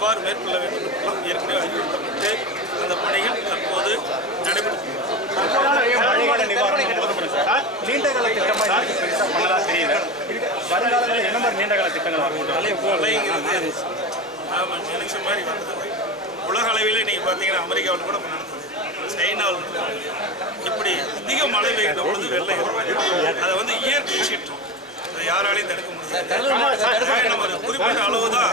எவ்வாறு மேற்கொள்ள வேண்டும் என்றெல்லாம் ஏற்கனவே அறிவுறுத்தப்பட்டு அந்த பணிகள் தற்போது நடைபெற்று நீண்டகால திட்டமாக பண்ணலாம் தெரியல. வருங்காலத்தில் என்ன மாதிரி நீண்டகால திட்டங்கள் நினைச்ச மாதிரி வந்தது. உலக அளவிலே நீங்கள் பார்த்தீங்கன்னா அமெரிக்காவில் கூட நடந்தது, சைனாவில் இப்படி அதிக மழை பெய்கின்ற பொழுது வெள்ளம் அதை வந்து இயற்கை சீற்றம், அதை யாராலையும் தடுக்க முடியாது. நம்ம ஒரு குறிப்பிட்ட அளவு தான்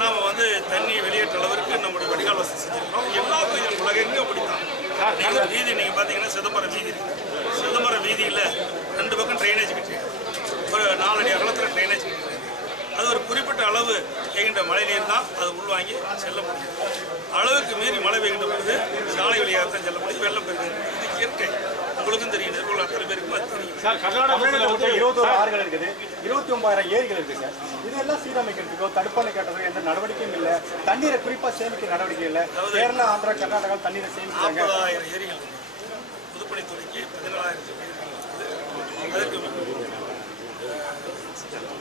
நாம் வந்து தண்ணி வெளியேற்ற அளவிற்கு நம்முடைய வடிகால் வசதி செஞ்சிருக்கோம். எல்லா பகுதியிலும் உலகெங்கும் அப்படித்தான். நீங்கள் வீதி நீங்கள் பார்த்தீங்கன்னா சிதம்பரம் வீதி இருக்குது. சிதம்பரம் வீதியில் 2 பக்கம் ட்ரைனேஜ் கட்டிருக்கு, ஒரு 4 அடி அகலத்தில் ட்ரைனேஜ் கட்டிருக்கு. அது ஒரு குறிப்பிட்ட அளவு பெய்கின்ற மழை நீர் தான் அது உள்வாங்கி செல்ல முடியும். அளவுக்கு மீறி மழை பெய்கின்ற பொழுது சாலை வழியாக தான் செல்ல முடியும், வெள்ளம் பெறுகிறது. இது இயற்கை, உங்களுக்கும் தெரியும், நிர்வாக அத்தனை பேருக்கு தெரியும். சார், கர்நாடகத்தில் வந்து 21 ஆறுகள் இருக்குது, 29,000 ஏரிகள் இருக்குது சார். இதெல்லாம் சீரமைக்கிறதுக்கோ தடுப்பணை கட்டுறதுக்கோ எந்த நடவடிக்கையும் இல்லை. தண்ணீரை குறிப்பாக சேமிக்க நடவடிக்கை இல்லை. கேரளா, ஆந்திரா, கர்நாடகா தண்ணீரை சேமிக்கிறாங்க. 40,000 ஏரிகள் பொதுப்பணித்துறைக்கு 14,000 ஏரிகள் இருக்குது. அதற்கு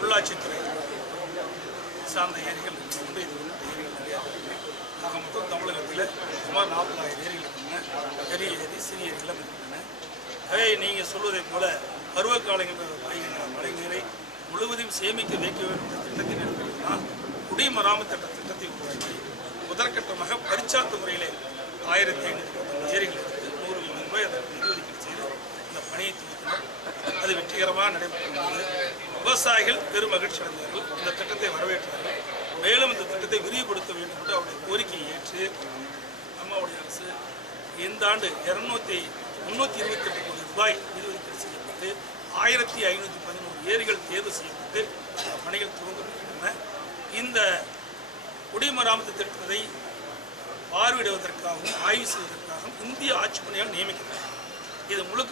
உள்ளாட்சித்துறை சார்ந்த ஏரிகள் இது ஏரிகள் நிறையா இருக்குது. ஆக மொத்தம் தமிழகத்தில் சுமார் 40,000 ஏரிகள் இருக்கின்றன. பெரிய ஏரி, சிறிய ஏரிகளும் இருக்கின்றன. அதே நீங்கள் சொல்வதை போல பருவகாலங்களில் பெய்கின்ற மழை நீரை முழுவதும் சேமிக்க வைக்க வேண்டும் என்ற திட்டத்தின் அடிப்படையில் தான் குடிமராமத்து திட்டத்தை உருவாக்கி முதற்கட்டமாக பரிச்சார்த்த முறையிலே 1,530 ஏரிகள் எடுத்து 100 மில்லியன் ரூபாய் அதற்கு நிதி ஒதுக்கீடு செய்து இந்த பணியை துவக்கினோம். அது வெற்றிகரமாக நடைபெற்றது. விவசாயிகள் பெரும் மகிழ்ச்சி அடைந்தார்கள், இந்த திட்டத்தை வரவேற்றார்கள். மேலும் இந்த திட்டத்தை விரிவுபடுத்த வேண்டும் என்று அவருடைய கோரிக்கையை ஏற்று அம்மாவுடைய அரசு இந்த ஆண்டு 328 கோடி ரூபாய் நிதி ஒதுக்கீடு செய்யப்பட்டு 1,511 ஏரிகள் தேர்வு செய்யப்பட்டு பணிகள் துவங்கப்பட்டுள்ளன. இந்த குடிமராமத்து திட்டத்தை பார்வையிடுவதற்காகவும் ஆய்வு செய்வதற்காகவும் இந்திய ஆட்சிப்பணியால் நியமிக்கிறார். இது முழுக்க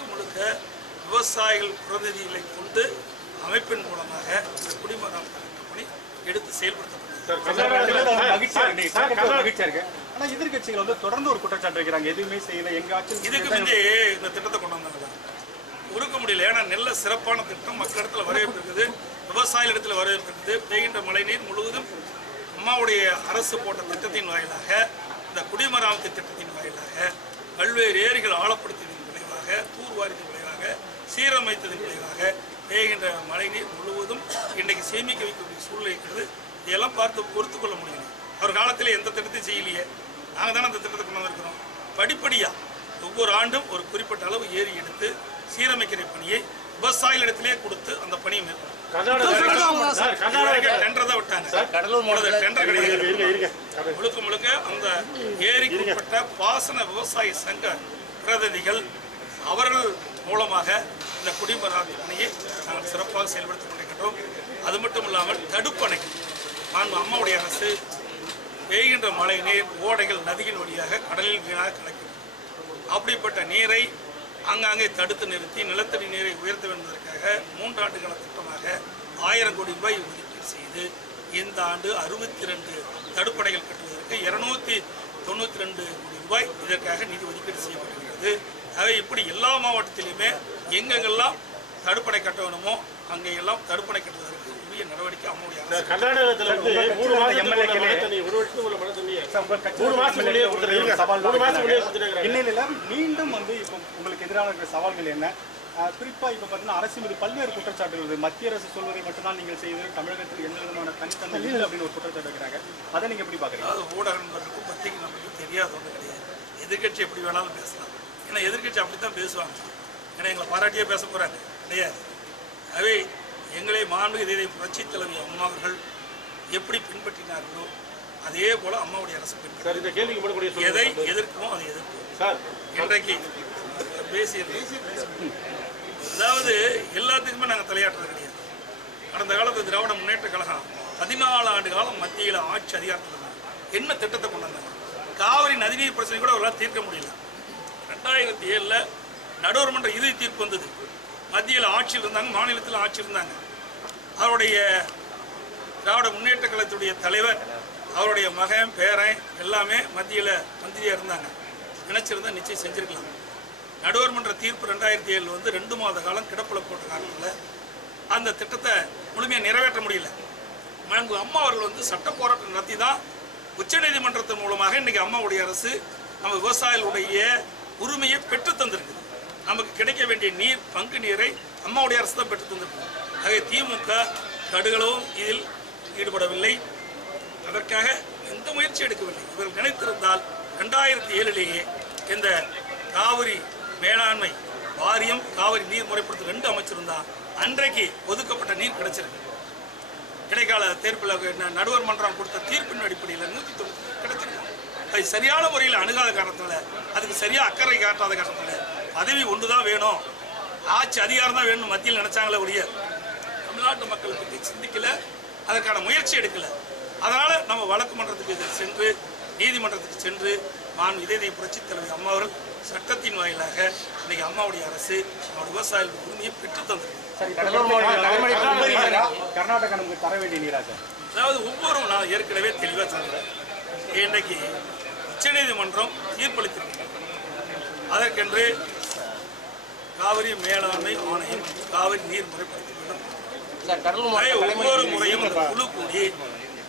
விவசாயிகள் பிரதிநிதிகளை கொண்டு அமைப்பின் மூலமாக இந்த குடிமராமத்து திட்ட பணி எடுத்து செயல்படுத்தப்பட்டது. எதிர்கட்சிகள் வந்து தொடர்ந்து ஒரு குற்றச்சாட்டு வைக்கிறாங்க, எதுவுமே செய்யல, எங்க ஆட்சி இதுக்கு முந்தையே இந்த திட்டத்தை கொண்டு வந்தாங்க, உருக்க முடியல. ஏன்னா நல்ல சிறப்பான திட்டம், மக்களிடத்தில் வரவேற்பு இருக்குது, விவசாயிகள் இடத்துல வரவேற்பு இருக்குது. பெய்கின்ற மழை நீர் முழுவதும் அம்மாவுடைய அரசு போட்ட திட்டத்தின் வாயிலாக, இந்த குடிமராமத்து திட்டத்தின் வாயிலாக பல்வேறு ஏரிகள் ஆழப்படுத்தியதன் விளைவாக, தூர்வாரியின் விளைவாக, சீரமைத்ததன் விளைவாக பெய்கின்ற மழை நீர் முழுவதும் இன்றைக்கு சேமிக்க வைக்கக்கூடிய சூழ்நிலை இருக்கிறது. இதெல்லாம் பார்த்து பொறுத்து கொள்ள முடியல. அவர் காலத்தில் எந்த திட்டத்தையும் செய்யலையே, நாங்கள் தானே அந்த திட்டத்தை கொண்டு வந்திருக்கிறோம். படிப்படியாக ஒவ்வொரு ஆண்டும் ஒரு குறிப்பிட்ட அளவு ஏரி எடுத்து சீரமைக்கிற பணியை விவசாயிகளிடத்திலே கொடுத்து அந்த பணியை மேற்கொள்ளும். டெண்டர் தான் விட்டாங்க, டெண்டர் கிடையாது. முழுக்க அந்த ஏரிக்குட்பட்ட பாசன விவசாய சங்க பிரதிநிதிகள் அவர்கள் மூலமாக இந்த குடிமராமத்து பணியை நாங்கள் சிறப்பாக செயல்படுத்திக் கொண்டிருக்கின்றோம். அது மட்டும் இல்லாமல் தடுப்பணை அம்மாவுடைய அரசு பெய்கின்ற மழை நீர் ஓடைகள் நதியின் வழியாக கடலில் வீணாக கலக்கிறது. அப்படிப்பட்ட நீரை ஆங்காங்கே தடுத்து நிறுத்தி நிலத்தடி நீரை உயர்த்த வேண்டுவதற்காக 3 ஆண்டுகால திட்டமாக 1000 கோடி ரூபாய் ஒதுக்கீடு செய்து இந்த ஆண்டு 62 தடுப்பணைகள் கட்டுவதற்கு 292 கோடி ரூபாய் இதற்காக நிதி ஒதுக்கீடு செய்யப்பட்டிருக்கிறது. ஆகவே இப்படி எல்லா மாவட்டத்திலுமே எங்கெங்கெல்லாம் தடுப்பணை கட்ட வேணுமோ அங்கெல்லாம் தடுப்பணை கட்டுவதற்கு உரிய நடவடிக்கை அம்மாவுடைய அரசு. கர்நாடகத்தில் மீண்டும் வந்து இப்போ உங்களுக்கு எதிரான சவால்கள் என்ன? குறிப்பா இப்ப பார்த்தீங்கன்னா அரசு மீது பல்வேறு குற்றச்சாட்டுகள், மத்திய அரசு சொல்வதை மட்டும்தான் நீங்கள் செய்வது, தமிழகத்தில் எந்த விதமான தனித்தன்மை இல்லை அப்படின்னு ஒரு குற்றச்சாட்டு வைக்கிறாங்க. அதை நீங்க எப்படி பாக்குறீங்க? அதாவது ஊடக நண்பர்களுக்கும் பத்திரிகை நண்பர்களுக்கும் தெரியாத ஒன்று கிடையாது. எதிர்கட்சி எப்படி வேணாலும் பேசலாம், ஏன்னா எதிர்கட்சி அப்படித்தான் பேசுவாங்க. ஏன்னா எங்களை பாராட்டியே பேச போறாங்க கிடையாது. அவை எங்களை மாண்புமிகு புரட்சி தலைவி அம்மா அவர்கள் எப்படி பின்பற்றினார்களோ அதே போல அம்மாவுடைய அரசு பின்பற்றி எதை எதிர்க்குமோ அதை எதிர்க்கும். இன்றைக்கு பேசியது அதாவது எல்லாத்துக்குமே நாங்கள் தலையாட்டுறது கிடையாது. கடந்த காலத்தில் திராவிட முன்னேற்ற கழகம் 14 ஆண்டு காலம் மத்தியில் ஆட்சி அதிகாரத்தில் இருந்தாங்க. என்ன திட்டத்தை கொண்டு வந்தாங்க? காவிரி நதிநீர் பிரச்சனை கூட அவர்களால் தீர்க்க முடியல. 2007 நடுவர் மன்ற இறுதி தீர்ப்பு வந்தது. மத்தியில் ஆட்சியில் இருந்தாங்க, மாநிலத்தில் ஆட்சி இருந்தாங்க. அவருடைய திராவிட முன்னேற்ற கழகத்துடைய தலைவர், அவருடைய மகன் பேரன் எல்லாமே மத்தியில் மந்திரியாக இருந்தாங்க. நினைச்சிருந்தா நிச்சயம் செஞ்சிருக்கலாம். நடுவர் மன்ற தீர்ப்பு 2007 வந்து 2 மாத காலம் கிடப்பில் போட்ட காலத்தில் அந்த திட்டத்தை முழுமையாக நிறைவேற்ற முடியல. அம்மா அவர்கள் வந்து சட்ட போராட்டம் நடத்தி தான் உச்சநீதிமன்றத்தின் மூலமாக இன்னைக்கு அம்மாவுடைய அரசு நம்ம விவசாயிகளுடைய உரிமையை பெற்று தந்திருக்கு. நமக்கு கிடைக்க வேண்டிய நீர் பங்கு நீரை அம்மாவுடைய அரசு தான் பெற்று தந்திருக்கு. ஆகவே திமுக கடுகளவும் இதில் ஈடுபடவில்லை, அதற்காக எந்த முயற்சி எடுக்கவில்லை. இவர்கள் நினைத்திருந்தால் 2007 இந்த காவிரி மேலாண்மை வாரியம் காவிரி நீர் முறைப்படுத்த 2 அமைச்சிருந்தா அன்றைக்கு ஒதுக்கப்பட்ட நீர் கிடைச்சிருக்கு. இடைக்கால தேர்ப்பில் நடுவர் மன்றம் கொடுத்த தீர்ப்பின் அடிப்படையில் 190 கிடைச்சிருக்கு. அது சரியான முறையில் அணுகாத காரணத்தில், அதுக்கு சரியா அக்கறை காட்டாத காரணத்தில் பதவி ஒன்றுதான் வேணும், ஆட்சி அதிகாரம் தான் வேணும் மத்தியில் நினைச்சாங்களே ஒழிய தமிழ்நாட்டு மக்கள் பற்றி சிந்திக்கல, அதற்கான முயற்சி எடுக்கல. அதனால நம்ம வழக்கு மன்றத்துக்கு சென்று நீதிமன்றத்துக்கு சென்று இதய புரட்சித் தலைவர் அம்மா அவர்கள் சட்டத்தின் வாயிலாக இன்னைக்கு அம்மாவுடைய அரசு நம்ம விவசாயிகள் உரிமையை பெற்று தந்திருக்கு. கர்நாடகா நமக்கு தர வேண்டிய நீரா சார்? அதாவது ஒவ்வொரு நான் ஏற்கனவே தெளிவாக சொல்றேன். இன்னைக்கு உச்சநீதிமன்றம் தீர்ப்பளித்திருக்கிறது. அதற்கென்று காவிரி மேலாண்மை ஆணையம் காவிரி நீர் முறைப்படுத்திக் ஒவ்வொரு முறையும் குழு கூடி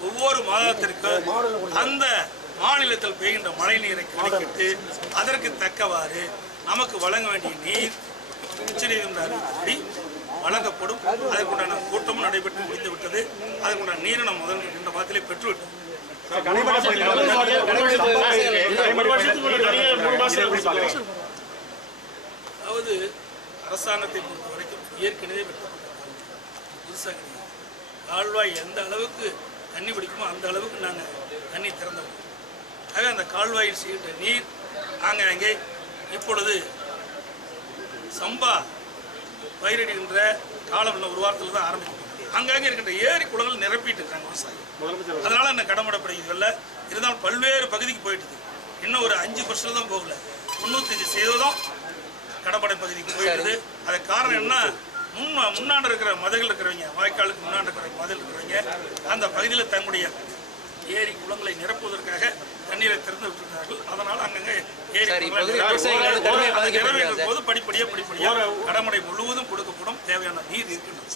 ஒவ்வொரு மாதத்திற்கு அந்த மாநிலத்தில் பெய்கின்ற மழை நீரை கணக்கிட்டு அதற்கு தக்கவாறு நமக்கு வழங்க வேண்டிய நீர் உச்சநீதிமன்ற அறிவிப்படி வழங்கப்படும். அதற்குண்டான கூட்டமும் நடைபெற்று முடிந்துவிட்டது. அதற்குண்டான நீரை நாம் முதல் 2 மாதத்திலே பெற்றுவிட்டோம். அதாவது அரசாங்கத்தை பொறுத்த வரைக்கும் ஏற்கனவே வெட்டப்பட்ட புதுசாக கிடையாது. கால்வாய் எந்த அளவுக்கு தண்ணி பிடிக்குமோ அந்த அளவுக்கு நாங்கள் தண்ணி திறந்தோம். ஆகவே அந்த கால்வாயில் செய்கின்ற நீர் ஆங்காங்கே இப்பொழுது சம்பா பயிரிடுகின்ற காலம் இன்னும் 1 வாரத்தில் தான் ஆரம்பிக்கும். அங்கங்கே இருக்கின்ற ஏரி குளங்கள் நிரப்பிட்டு இருக்காங்க விவசாயி. அதனால என்ன கடமைப்படையில இருந்தாலும் பல்வேறு பகுதிக்கு போயிட்டு இன்னும் ஒரு 5% தான் போகல. 95% கடம்படை பகுதிக்கு போயிடுது. அதுக்கு காரணம் என்ன? முன்னாண்டு இருக்கிற மதகள் இருக்கிறவங்க, வாய்க்காலுக்கு முன்னாண்டு இருக்கிற மதல் இருக்கிறவங்க அந்த பகுதியில் தன்னுடைய ஏரி குளங்களை நிரப்புவதற்காக தண்ணீரை திறந்து விட்டுருக்கிறார்கள். அதனால அங்கங்கே ஏரி நிறைவேற்றும் போது படிப்படியாக கடமடை முழுவதும் கொடுக்கப்படும். தேவையான நீர் இருக்கின்றது.